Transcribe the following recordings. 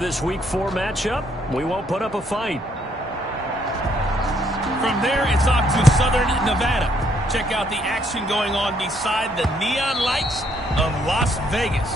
This Week 4 matchup, we won't put up a fight. From there, it's off to Southern Nevada. Check out the action going on beside the neon lights of Las Vegas.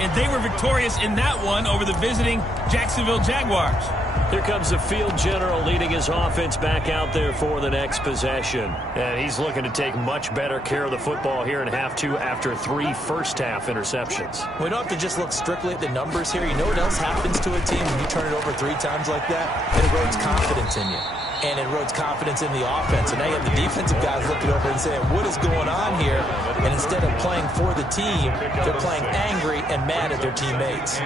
And they were victorious in that one over the visiting Jacksonville Jaguars. Here comes the field general leading his offense back out there for the next possession. And he's looking to take much better care of the football here in half two after 3 first-half interceptions. We don't have to just look strictly at the numbers here. You know what else happens to a team when you turn it over 3 times like that? It erodes confidence in you. And it erodes confidence in the offense. And now you have the defensive guys looking over and saying, what is going on here? And instead of playing for the team, they're playing angry and mad at their teammates.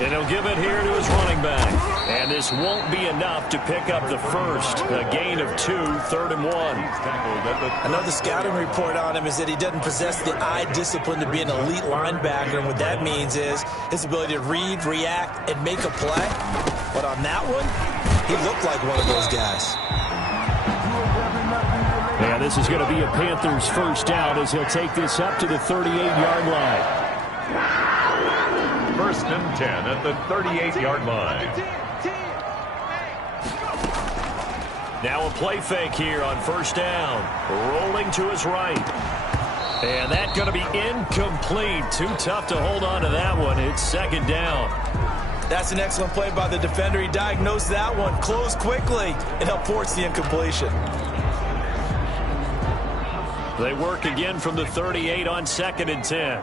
And he'll give it here to his running back. And this won't be enough to pick up the first. A gain of 2, 3rd and 1. Another scouting report on him is that he doesn't possess the eye discipline to be an elite linebacker. And what that means is his ability to read, react, and make a play. But on that one, he looked like one of those guys. Yeah, this is going to be a Panthers first down as he'll take this up to the 38-yard line. 1st and 10 at the 38-yard line. Now a play fake here on 1st down. Rolling to his right. And that's going to be incomplete. Too tough to hold on to that one. It's 2nd down. That's an excellent play by the defender. He diagnosed that one, closed quickly, and helped force the incompletion. They work again from the 38 on 2nd and 10.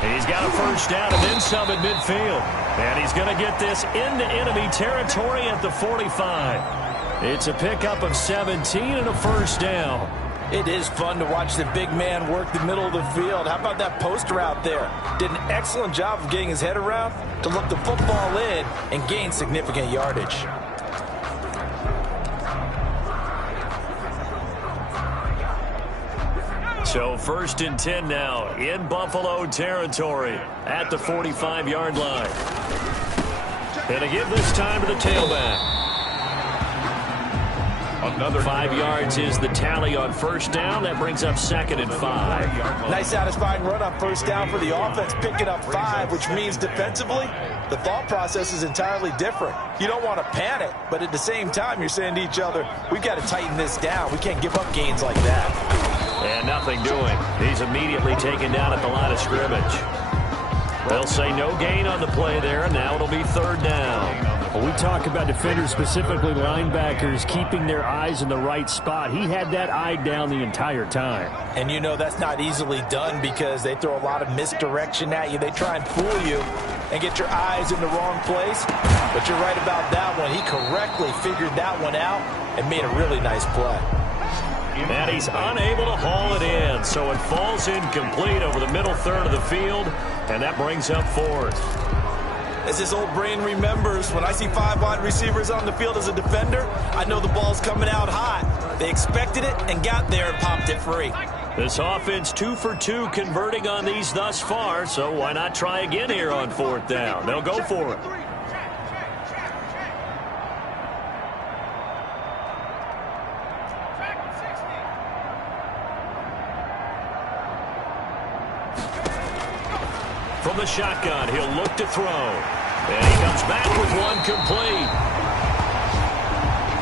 He's got a first down and then some at midfield. And he's going to get this into enemy territory at the 45. It's a pickup of 17 and a first down. It is fun to watch the big man work the middle of the field. How about that post route there? Did an excellent job of getting his head around to look the football in and gain significant yardage. So 1st and 10 now in Buffalo territory at the 45-yard line. And to give this time to the tailback. Another 5 yards is the tally on 1st down. That brings up 2nd and 5. Nice satisfying run on 1st down for the offense, picking up 5, which means defensively, the thought process is entirely different. You don't want to panic, but at the same time, you're saying to each other, we've got to tighten this down. We can't give up gains like that. And nothing doing. He's immediately taken down at the line of scrimmage. They'll say no gain on the play there, and now it'll be 3rd down. Well, we talk about defenders, specifically linebackers, keeping their eyes in the right spot. He had that eye down the entire time. And you know that's not easily done because they throw a lot of misdirection at you. They try and fool you and get your eyes in the wrong place. But you're right about that one. He correctly figured that one out and made a really nice play. And he's unable to haul it in, so it falls incomplete over the middle third of the field, and that brings up 4th. As his old brain remembers, when I see 5 wide receivers on the field as a defender, I know the ball's coming out hot. They expected it and got there and popped it free. This offense 2 for 2 converting on these thus far, so why not try again here on 4th down? They'll go for it. From the shotgun, he'll look to throw. And he comes back with one complete.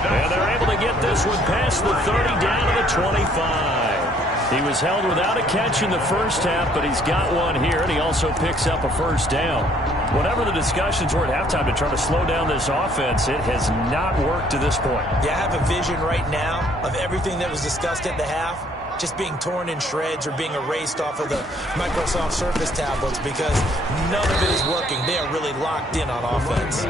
And they're able to get this one past the 30 down to the 25. He was held without a catch in the first half, but he's got one here, and he also picks up a first down. Whatever the discussions were at halftime to try to slow down this offense, it has not worked to this point. Yeah, I have a vision right now of everything that was discussed at the half just being torn in shreds or being erased off of the Microsoft Surface tablets because none of it is working. They are really locked in on offense. The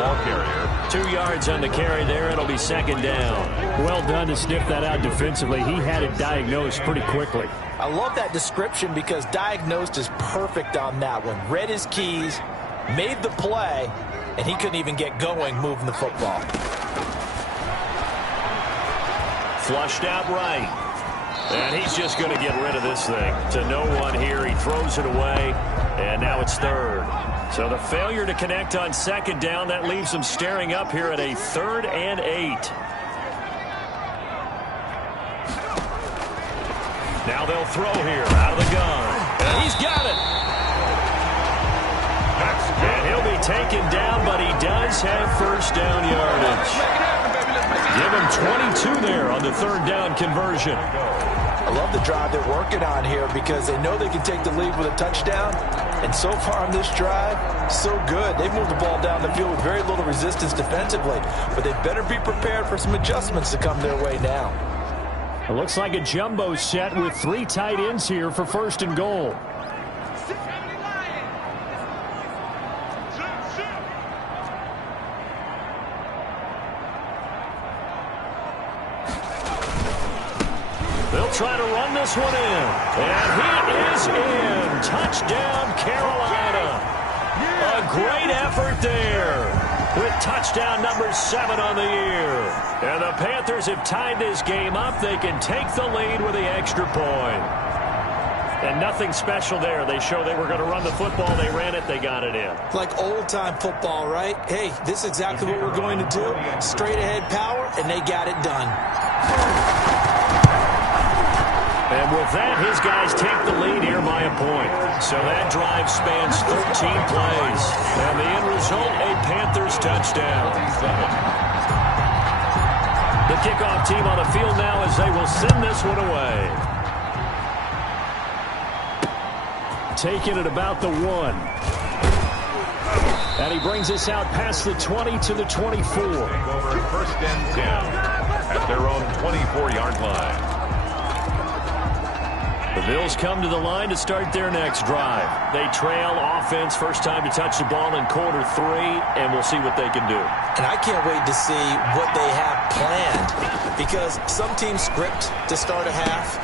ball carrier. 2 yards on the carry there. It'll be 2nd down. Well done to sniff that out defensively. He had it diagnosed pretty quickly. I love that description because diagnosed is perfect on that one. Read his keys, made the play, and he couldn't even get going moving the football. Flushed out right. And he's just going to get rid of this thing. To no one here. He throws it away. And now it's 3rd. So the failure to connect on 2nd down, that leaves them staring up here at a 3rd and 8. Now they'll throw here out of the gun. And he's got it. And he'll be taken down, but he does have first down yardage. Give him 22 there on the third down conversion. I love the drive they're working on here because they know they can take the lead with a touchdown. And so far on this drive, so good. They've moved the ball down the field with very little resistance defensively. But they better be prepared for some adjustments to come their way now. It looks like a jumbo set with 3 tight ends here for first and goal. They'll try to run this one in. And he is in. Touchdown, Carolina. A great effort there with touchdown number 7 on the year. And the Panthers have tied this game up. They can take the lead with the extra point. And nothing special there. They show they were going to run the football. They ran it. They got it in. Like old-time football, right? Hey, this is exactly what we're going to do. Straight-ahead power, and they got it done. And with that, his guys take the lead here by a point. So that drive spans 13 plays. And the end result, a Panthers touchdown. The kickoff team on the field now as they will send this one away. Taking it about the 1. And he brings us out past the 20 to the 24. Over first and 10 at their own 24-yard line. The Bills come to the line to start their next drive. They trail offense, first time to touch the ball in quarter 3, and we'll see what they can do. And I can't wait to see what they have planned because some teams script to start a half.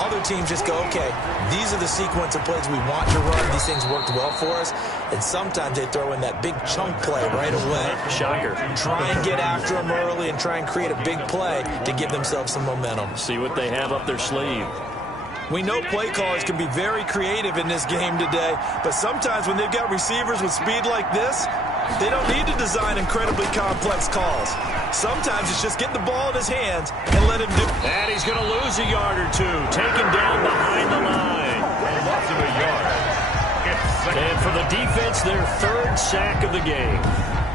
Other teams just go, okay, these are the sequence of plays we want to run. These things worked well for us. And sometimes they throw in that big chunk play right away. Shocker. Try and get after them early and try and create a big play to give themselves some momentum. See what they have up their sleeve. We know play callers can be very creative in this game today, but sometimes when they've got receivers with speed like this, they don't need to design incredibly complex calls. Sometimes it's just get the ball in his hands and let him do it. And he's going to lose a yard or two. Taken down behind the line. Loss of a yard. And for the defense, their 3rd sack of the game.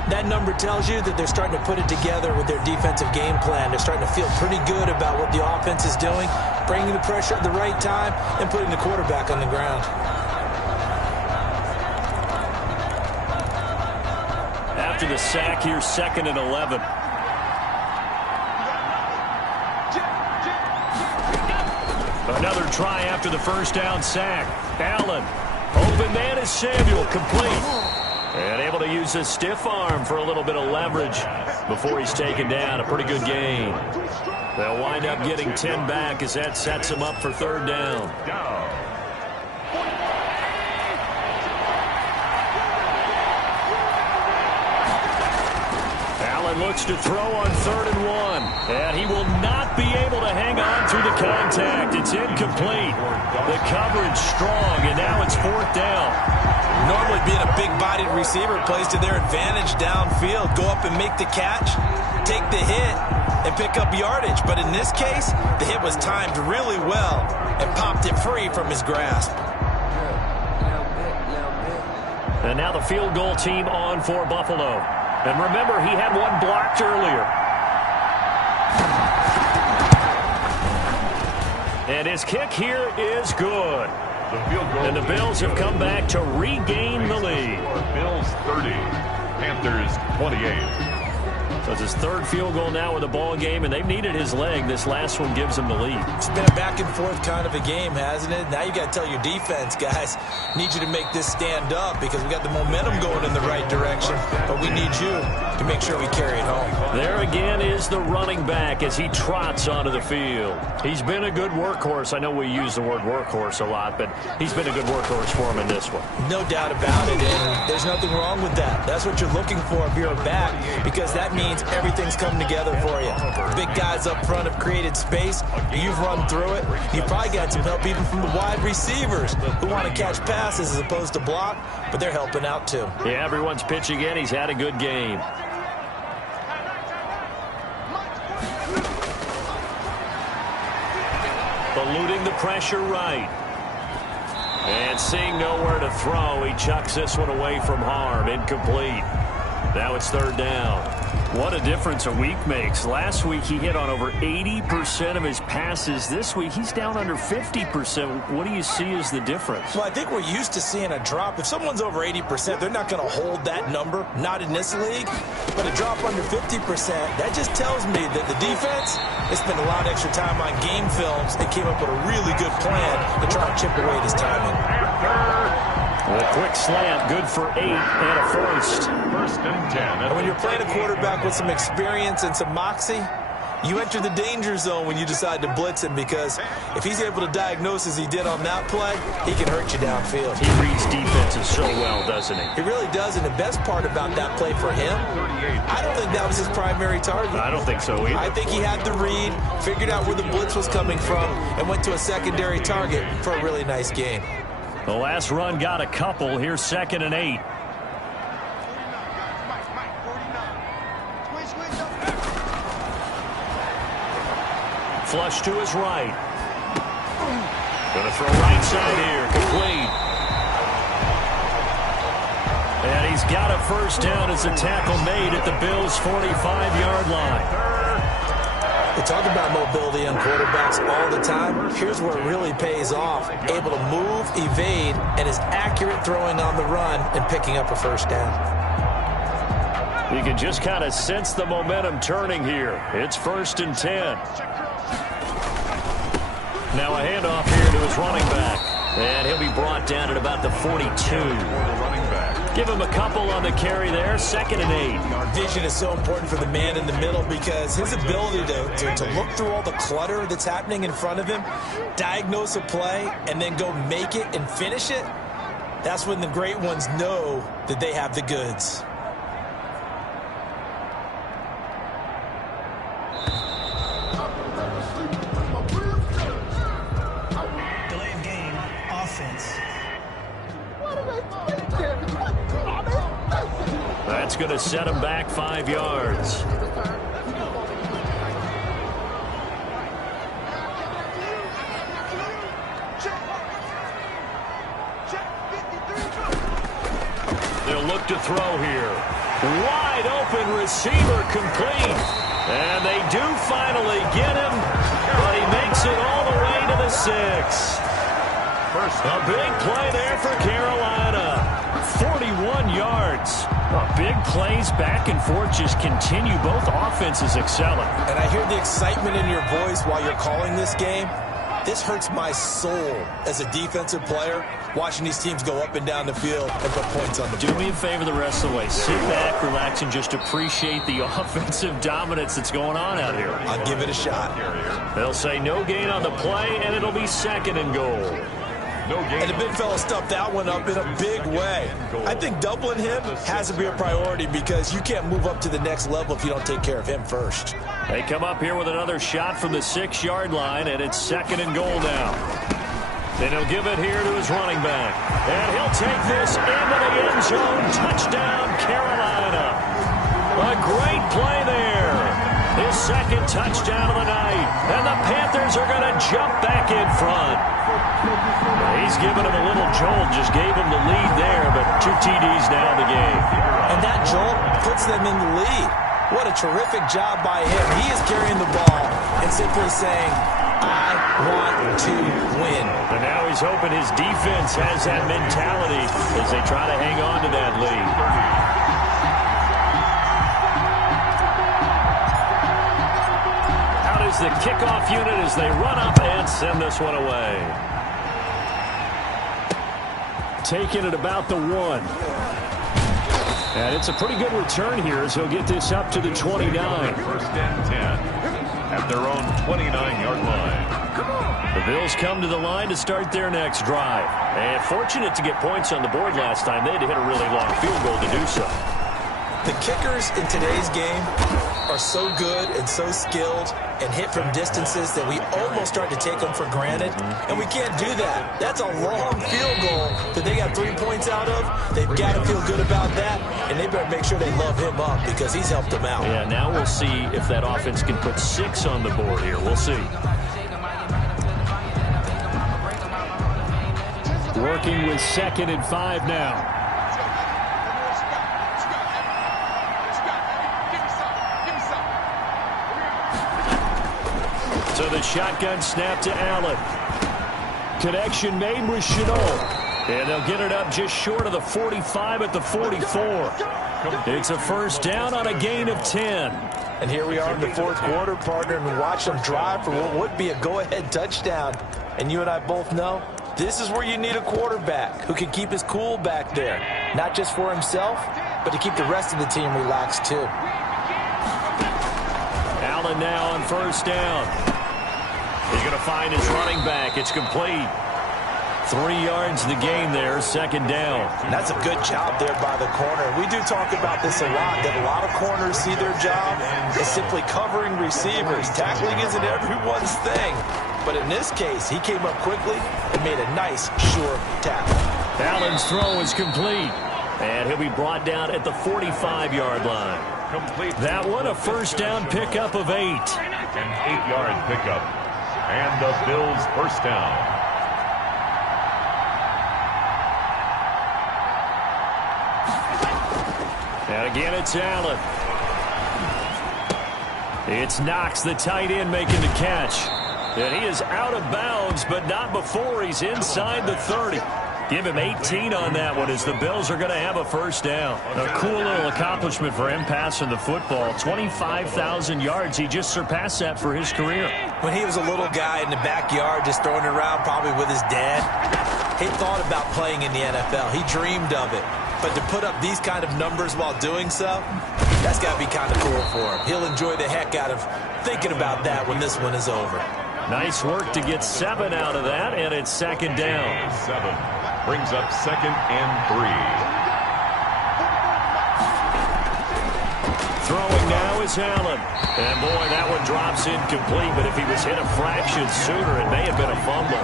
That number tells you that they're starting to put it together with their defensive game plan. They're starting to feel pretty good about what the offense is doing, bringing the pressure at the right time, and putting the quarterback on the ground. After the sack, here's 2nd and 11. Another try after the first down sack. Allen. Open man is Samuel. Complete. And able to use his stiff arm for a little bit of leverage before he's taken down. A pretty good gain. They'll wind up getting 10 back as that sets them up for 3rd down. Allen looks to throw on 3rd and 1. And he will not be able to hang on through the contact. It's incomplete. The coverage strong, and now it's 4th down. Normally being a big-bodied receiver plays to their advantage downfield. Go up and make the catch, take the hit, and pick up yardage. But in this case, the hit was timed really well and popped it free from his grasp. And now the field goal team on for Buffalo. And remember, he had one blocked earlier. And his kick here is good. And the Bills have come back to regain the lead. Bills 30, Panthers 28. So it's his 3rd field goal now with the ball game, and they've needed his leg. This last one gives him the lead. It's been a back-and-forth kind of a game, hasn't it? Now you got to tell your defense, guys, need you to make this stand up because we got the momentum going in the right direction, but we need you to make sure we carry it home. There again is the running back as he trots onto the field. He's been a good workhorse. I know we use the word workhorse a lot, but he's been a good workhorse for him in this one. No doubt about it, and there's nothing wrong with that. That's what you're looking for if you're a back, because that means everything's coming together for you. Big guys up front have created space. You've run through it. You've probably got some help even from the wide receivers who want to catch passes as opposed to block, but they're helping out too. Yeah, everyone's pitching in. He's had a good game. Eluding the pressure right. And seeing nowhere to throw, he chucks this one away from harm. Incomplete. Now it's third down. What a difference a week makes. Last week he hit on over 80% of his passes. This week he's down under 50%. What do you see as the difference? Well, I think we're used to seeing a drop. If someone's over 80%, they're not going to hold that number. Not in this league. But a drop under 50%, that just tells me that the defense has spent a lot of extra time on game films and came up with a really good plan to try and chip away this timing. A quick slant, good for 8 and a first. First and 10. And when you're playing a quarterback with some experience and some moxie, you enter the danger zone when you decide to blitz him, because if he's able to diagnose as he did on that play, he can hurt you downfield. He reads defenses so well, doesn't he? He really does, and the best part about that play for him, I don't think that was his primary target. I don't think so either. I think he had the read, figured out where the blitz was coming from, and went to a secondary target for a really nice gain. The last run got a couple. Here's 2nd and 8. Flush to his right. Gonna throw right side here. Complete. And he's got a first down as a tackle made at the Bills' 45-yard line. We talk about mobility on quarterbacks all the time. Here's where it really pays off. Able to move, evade, and is accurate throwing on the run and picking up a first down. You can just kind of sense the momentum turning here. It's 1st and 10. Now a handoff here to his running back. And he'll be brought down at about the 42. Give him a couple on the carry there. 2nd and 8. Vision is so important for the man in the middle, because his ability to look through all the clutter that's happening in front of him, diagnose a play, and then go make it and finish it, that's when the great ones know that they have the goods. Delayed game, offense. That's going to set him back 5 yards. They'll look to throw here. Wide open receiver, complete. And they do finally get him, but he makes it all the way to the 6. A big play there for Carolina. 41 yards. Big plays back and forth just continue. Both offenses excelling. And I hear the excitement in your voice while you're calling this game. This hurts my soul as a defensive player, watching these teams go up and down the field and put points on the board. Do me a favor the rest of the way. Sit back, relax, and just appreciate the offensive dominance that's going on out here. I'll give it a shot. They'll say no gain on the play, and it'll be 2nd and goal. And the big fella stuffed that one up in a big way. I think doubling him has to be a priority, because you can't move up to the next level if you don't take care of him first. They come up here with another shot from the 6-yard line, and it's 2nd and goal now. Then he'll give it here to his running back. And he'll take this into the end zone. Touchdown, Carolina. A great play there. His 2nd touchdown of the night. And the Panthers are going to jump back in front. He's given him a little jolt, just gave him the lead there, but 2 TDs now in the game. And that jolt puts them in the lead. What a terrific job by him. He is carrying the ball and simply saying, I want to win. And now he's hoping his defense has that mentality as they try to hang on to that lead. Out is the kickoff unit as they run up and send this one away. Taking it about the 1. And it's a pretty good return here as he'll get this up to the 29. 1st and 10 at their own 29-yard line. The Bills come to the line to start their next drive. And fortunate to get points on the board last time. They had to hit a really long field goal to do so. The kickers in today's game are so good and so skilled and hit from distances that we almost start to take them for granted. And we can't do that. That's a long field goal that they got 3 points out of. They've got to feel good about that, and they better make sure they love him up, because he's helped them out. Yeah, now we'll see if that offense can put 6 on the board here. We'll see. Working with 2nd and 5 now. So the shotgun snap to Allen. Connection made with Chenault. And they'll get it up just short of the 45 at the 44. It's a first down on a gain of 10. And here we are in the 4th quarter, partner, and watch them drive for what would be a go-ahead touchdown. And you and I both know this is where you need a quarterback who can keep his cool back there. Not just for himself, but to keep the rest of the team relaxed too. Allen now on first down. He's going to find his running back. It's complete. 3 yards the gain there, 2nd down. And that's a good job there by the corner. We do talk about this a lot, that a lot of corners see their job as simply covering receivers. Tackling isn't everyone's thing. But in this case, he came up quickly and made a nice, sure tackle. Allen's throw is complete. And he'll be brought down at the 45-yard line. Complete. That one, a first down pickup of 8. An 8-yard pickup. And the Bills first down. And again, it's Allen. It's Knox, the tight end, making the catch. And he is out of bounds, but not before he's inside the 30. Give him 18 on that one as the Bills are going to have a first down. A cool little accomplishment for him passing the football. 25,000 yards. He just surpassed that for his career. When he was a little guy in the backyard just throwing it around probably with his dad, he thought about playing in the NFL. He dreamed of it. But to put up these kind of numbers while doing so, that's got to be kind of cool for him. He'll enjoy the heck out of thinking about that when this one is over. Nice work to get 7 out of that, and it's 2nd down. 7 brings up 2nd and 3. Throwing now is Allen. And boy, that one drops incomplete, but if he was hit a fraction sooner, it may have been a fumble.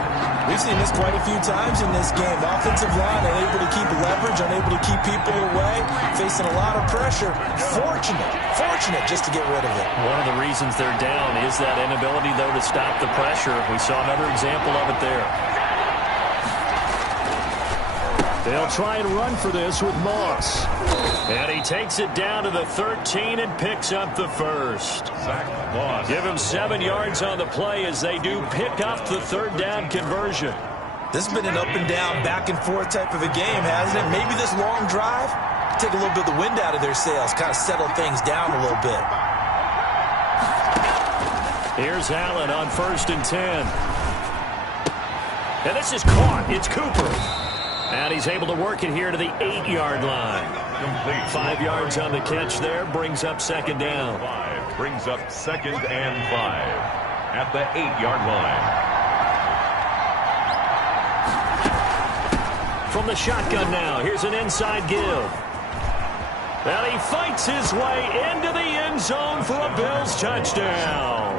We've seen this quite a few times in this game. Offensive line unable to keep leverage, unable to keep people away, facing a lot of pressure. Fortunate just to get rid of it. One of the reasons they're down is that inability, though, to stop the pressure. We saw another example of it there. They'll try and run for this with Moss. And he takes it down to the 13 and picks up the first. Give him 7 yards on the play as they do pick up the 3rd down conversion. This has been an up and down, back and forth type of a game, hasn't it? Maybe this long drive, take a little bit of the wind out of their sails, kind of settle things down a little bit. Here's Allen on 1st and 10. And this is caught. It's Cooper. And he's able to work it here to the 8-yard line. Complete. 5 yards on the catch there, brings up 2nd down. 5 brings up 2nd and 5 at the 8-yard line. From the shotgun now, here's an inside give. And he fights his way into the end zone for a Bills touchdown.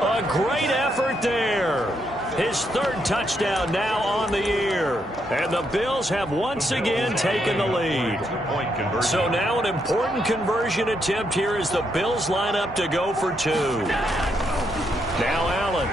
A great effort there. His 3rd touchdown now on the year. And the Bills have once again taken the lead. So now an important conversion attempt here as the Bills line up to go for 2. Now Allen.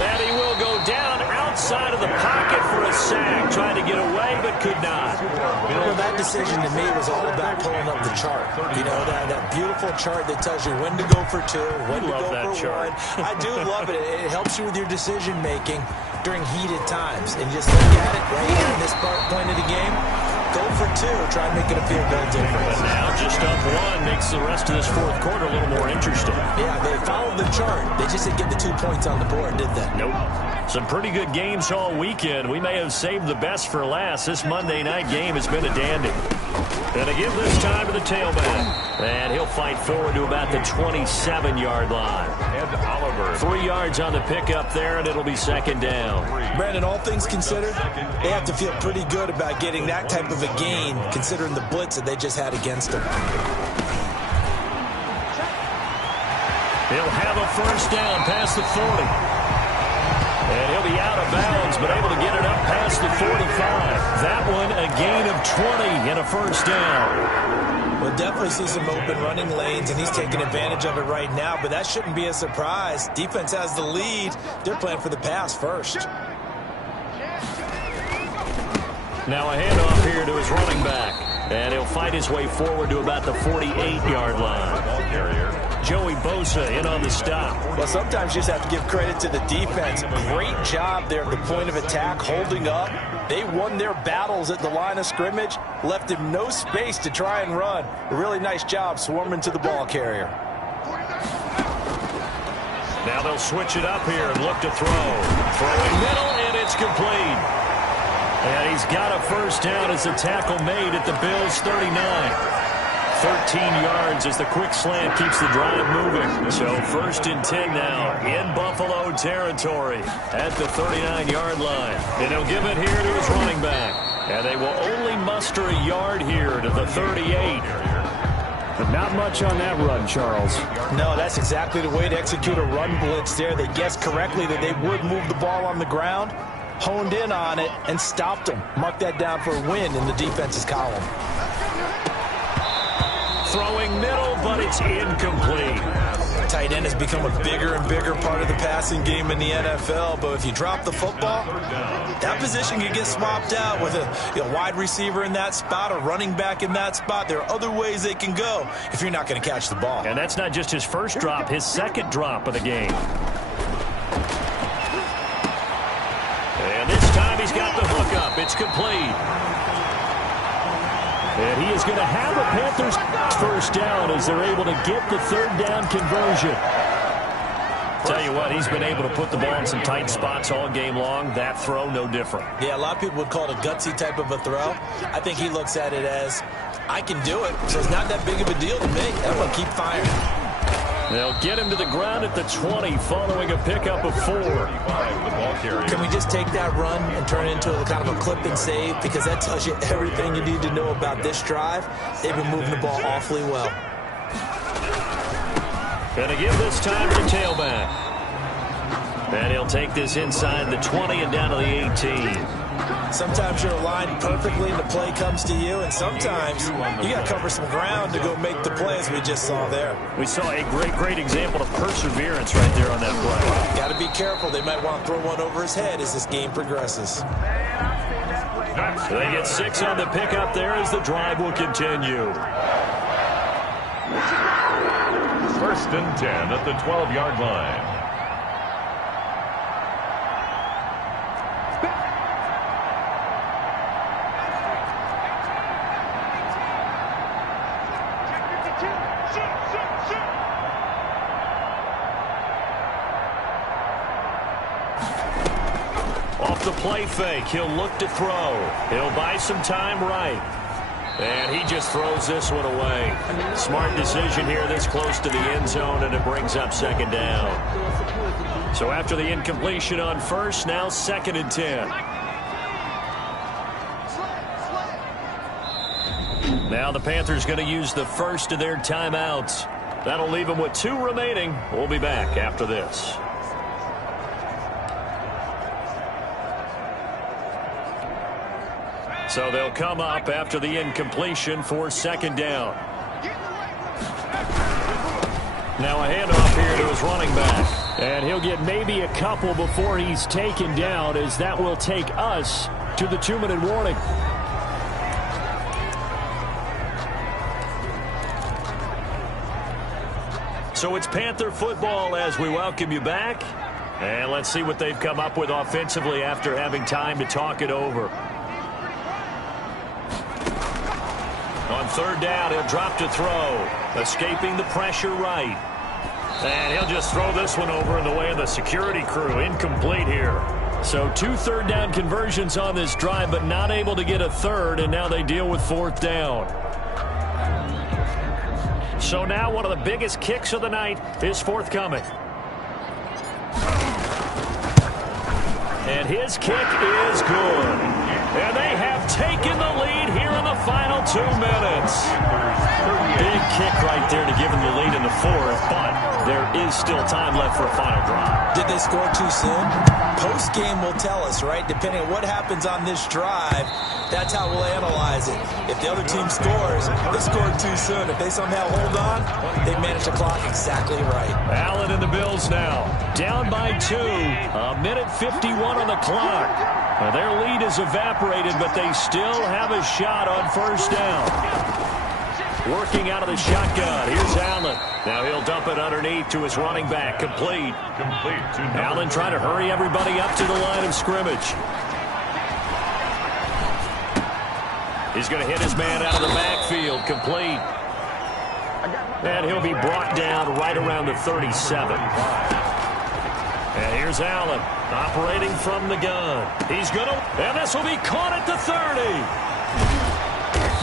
And he will go down outside of the pocket for a sack. Tried to get away, but could not. Well, that decision to me was all about pulling up the chart. You know, that beautiful chart that tells you when to go for 2, when to go for 1. I do love it. It helps you with your decision-making during heated times. And just look at it right here in this point of the game. Go for 2. Try and make it a field goal difference. But now just up 1 makes the rest of this 4th quarter a little more interesting. Yeah, they followed the chart. They just didn't get the 2 points on the board, did they? Nope. Some pretty good games all weekend. We may have saved the best for last. This Monday night game has been a dandy. And again this time to the tailback. And he'll fight forward to about the 27-yard line. Ed Oliver. 3 yards on the pickup there, and it'll be 2nd down. Brandon, all things considered, they have to feel pretty good about getting that type of a gain, considering the blitz that they just had against them. He'll have a first down past the 40. And he'll be out of bounds, but able to get it up past the 45. That one, a gain of 20 and a first down. We'll definitely see some open running lanes, and he's taking advantage of it right now, but that shouldn't be a surprise. Defense has the lead. They're playing for the pass first. Now a handoff here to his running back. And he'll fight his way forward to about the 48-yard line. Ball carrier. Joey Bosa in on the stop. Well, sometimes you just have to give credit to the defense. Great job there at the point of attack, holding up. They won their battles at the line of scrimmage, left him no space to try and run. A really nice job swarming to the ball carrier. Now they'll switch it up here and look to throw. Throwing middle, and it's complete. And he's got a first down as the tackle made at the Bills' 39. 13 yards as the quick slant keeps the drive moving. So 1st and 10 now in Buffalo territory at the 39-yard line. And he'll give it here to his running back. And they will only muster a yard here to the 38. But not much on that run, Charles. No, that's exactly the way to execute a run blitz there. They guessed correctly that they would move the ball on the ground, honed in on it, and stopped them. Mark that down for a win in the defense's column. Throwing middle, but it's incomplete. Tight end has become a bigger and bigger part of the passing game in the NFL, but if you drop the football, that position can get swapped out with a wide receiver in that spot, a running back in that spot. There are other ways they can go if you're not going to catch the ball. And that's not just his first drop, his second drop of the game. And this time he's got the hook up. It's complete. And he is going to have a Panthers first down as they're able to get the 3rd down conversion. Tell you what, he's been able to put the ball in some tight spots all game long. That throw, no different. Yeah, a lot of people would call it a gutsy type of a throw. I think he looks at it as, I can do it, so it's not that big of a deal to me. I'm going to keep firing. They'll get him to the ground at the 20 following a pickup of 4. Can we just take that run and turn it into a kind of a clip and save? Because that tells you everything you need to know about this drive. They've been moving the ball awfully well. Going to give this time to the tailback. And he'll take this inside the 20 and down to the 18. Sometimes you're aligned perfectly and the play comes to you, and sometimes you got to cover some ground to go make the play, as we just saw there. We saw a great example of perseverance right there on that play. Got to be careful. They might want to throw one over his head as this game progresses. So they get 6 on the pickup there as the drive will continue. 1st and 10 at the 12-yard line. Off the play fake, he'll look to throw. He'll buy some time right. And he just throws this one away. Smart decision here this close to the end zone, and it brings up 2nd down. So after the incompletion on 1st, now 2nd and 10. Now the Panthers going to use the first of their timeouts. That'll leave them with 2 remaining. We'll be back after this. So they'll come up after the incompletion for 2nd down. Now a handoff here to his running back. And he'll get maybe a couple before he's taken down, as that will take us to the 2-minute warning. So it's Panther football as we welcome you back. And let's see what they've come up with offensively after having time to talk it over. On 3rd down, he'll drop to throw. Escaping the pressure right. And he'll just throw this one over in the way of the security crew. Incomplete here. So 2 3rd down conversions on this drive, but not able to get a 3rd, and now they deal with 4th down. So now one of the biggest kicks of the night is forthcoming. And his kick is good. And they have taken the lead here in the final 2 minutes. Big kick right there to give them the lead in the fourth, but there is still time left for a final drive. Did they score too soon? Post-game will tell us, right? Depending on what happens on this drive, that's how we'll analyze it. If the other team scores, they scored too soon. If they somehow hold on, they manage the clock exactly right. Allen and the Bills now down by 2. A minute 51 on the clock. Their lead is evaporated, but they still have a shot on first down. Working out of the shotgun. Here's Allen. Now he'll dump it underneath to his running back. Complete. Allen trying to hurry everybody up to the line of scrimmage. He's going to hit his man out of the backfield. Complete. And he'll be brought down right around the 37. And here's Allen operating from the gun. He's going to, and this will be caught at the 30.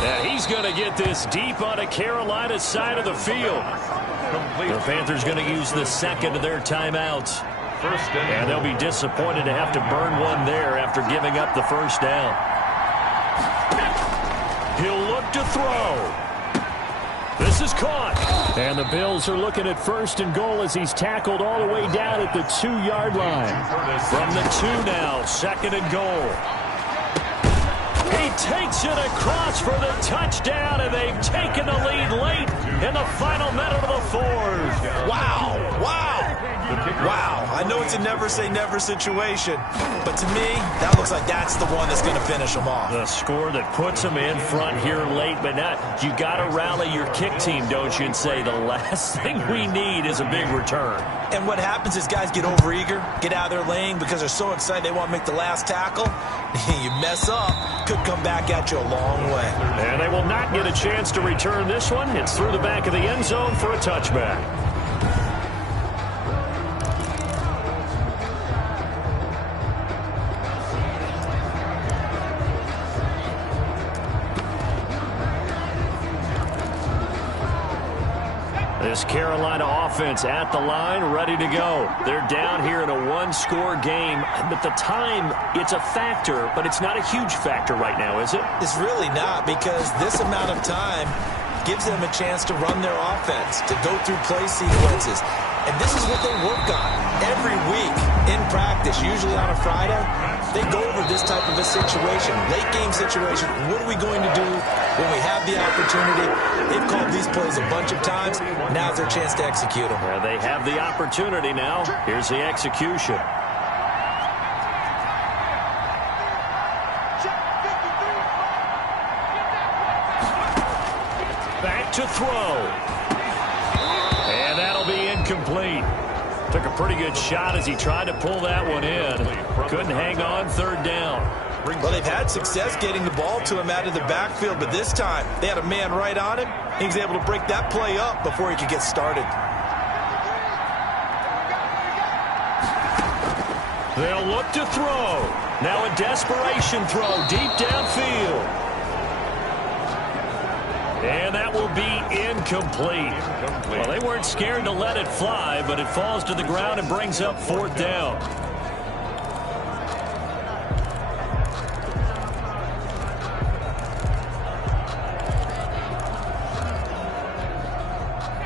And he's going to get this deep onto Carolina's side of the field. The Panthers going to use the second of their timeouts. And they'll be disappointed to have to burn one there after giving up the first down. He'll look to throw. This is caught. And the Bills are looking at first and goal as he's tackled all the way down at the 2-yard line. From the 2 now, second and goal. He takes it across for the touchdown, and they've taken the lead late in the final minute of the fourth. Wow. I know it's a never-say-never situation, but to me, that looks like that's the one that's going to finish them off. The score that puts them in front here late, but not. You got to rally your kick team, don't you, and say the last thing we need is a big return. And what happens is guys get overeager, get out of their lane because they're so excited they want to make the last tackle. You mess up, could come back at you a long way. And they will not get a chance to return this one. It's through the back of the end zone for a touchback. This Carolina offense at the line, ready to go. They're down here in a one-score game. But the time, it's a factor, but it's not a huge factor right now, is it? It's really not, because this amount of time gives them a chance to run their offense, to go through play sequences. And this is what they work on every week in practice, usually on a Friday. They go over this type of a situation, late game situation. What are we going to do when we have the opportunity? They've called these plays a bunch of times. Now's their chance to execute them. Yeah, they have the opportunity now. Here's the execution. Back to throw. And that'll be incomplete. Took a pretty good shot as he tried to pull that one in. Couldn't hang on, third down. Well, they've had success getting the ball to him out of the backfield, but this time they had a man right on him. He was able to break that play up before he could get started. They'll look to throw. Now a desperation throw deep downfield. And that will be incomplete. Well, they weren't scared to let it fly, but it falls to the ground and brings up fourth down.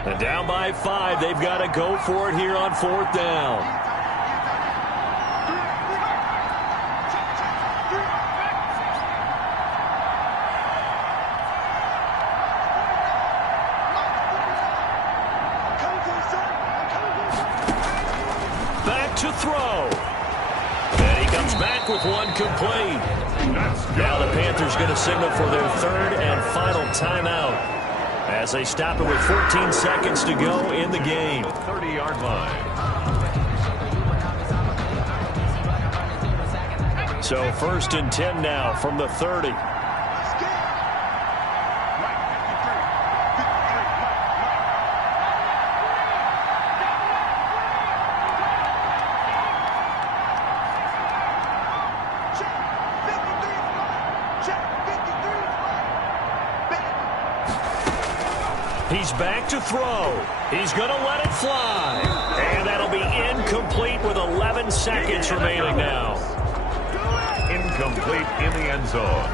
And down by 5, they've got to go for it here on fourth down. To throw. And he comes back with one complete. Now the Panthers going to signal for their third and final timeout as they stop it with 14 seconds to go in the game. 30-yard line. So first and 10 now from the 30. He's back to throw. He's going to let it fly. And that'll be incomplete with 11 seconds remaining now. Incomplete in the end zone.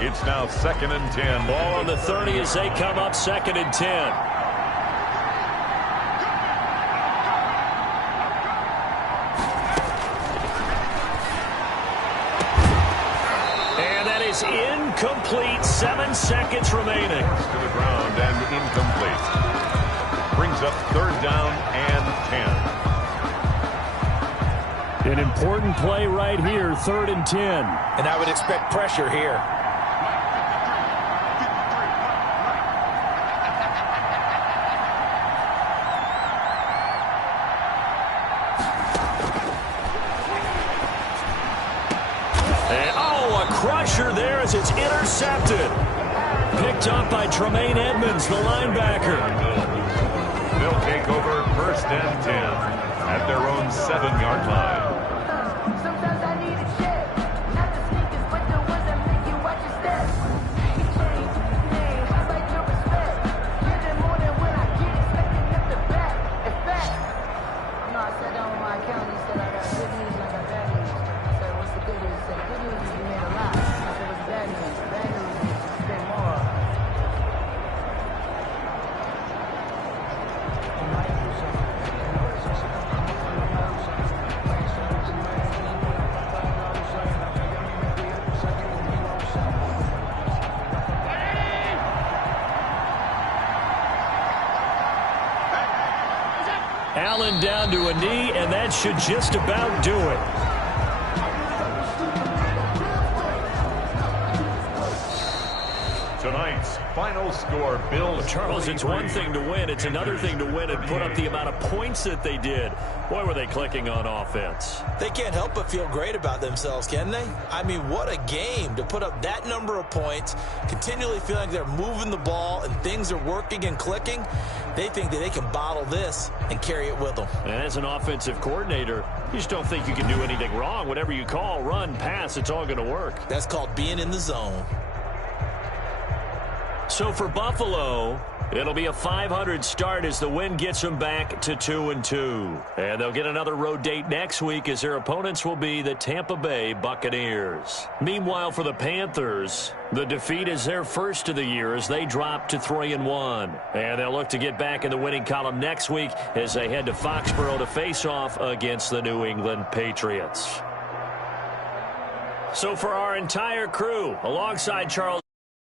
It's now 2nd and 10. Ball on the 30 as they come up 2nd and 10. And that is incomplete. 7 seconds remaining. To the ground and incomplete. Brings up 3rd down and 10. An important play right here, 3rd and 10. And I would expect pressure here. And, oh, a crusher there as it's intercepted. Picked up by Tremaine Edmonds, the linebacker. They'll take over 1st and 10 at their own 7-yard line. Sometimes I need a check, not the sneakers, but the ones that make you watch your steps. Change, name, I like your respect. You're the more than when I get expecting up the back. In fact, you know, I sat down with my accountant, he said I got good news and I got bad news. I said, what's the good news? He said, good news is you made a lot. I said, what's the bad news? The bad news is you spent more. Allen down to a knee, and that should just about do it. Tonight's final score, Bills. Charles, it's one thing to win. It's another thing to win and put up the amount of points that they did. Boy, were they clicking on offense. They can't help but feel great about themselves, can they? I mean, what a game to put up that number of points, continually feeling like they're moving the ball and things are working and clicking. They think that they can bottle this and carry it with them. And as an offensive coordinator, you just don't think you can do anything wrong. Whatever you call, run, pass, it's all going to work. That's called being in the zone. So for Buffalo, it'll be a .500 start as the win gets them back to 2-2. And they'll get another road date next week as their opponents will be the Tampa Bay Buccaneers. Meanwhile, for the Panthers, the defeat is their first of the year as they drop to 3-1. And they'll look to get back in the winning column next week as they head to Foxborough to face off against the New England Patriots. So for our entire crew, alongside Charles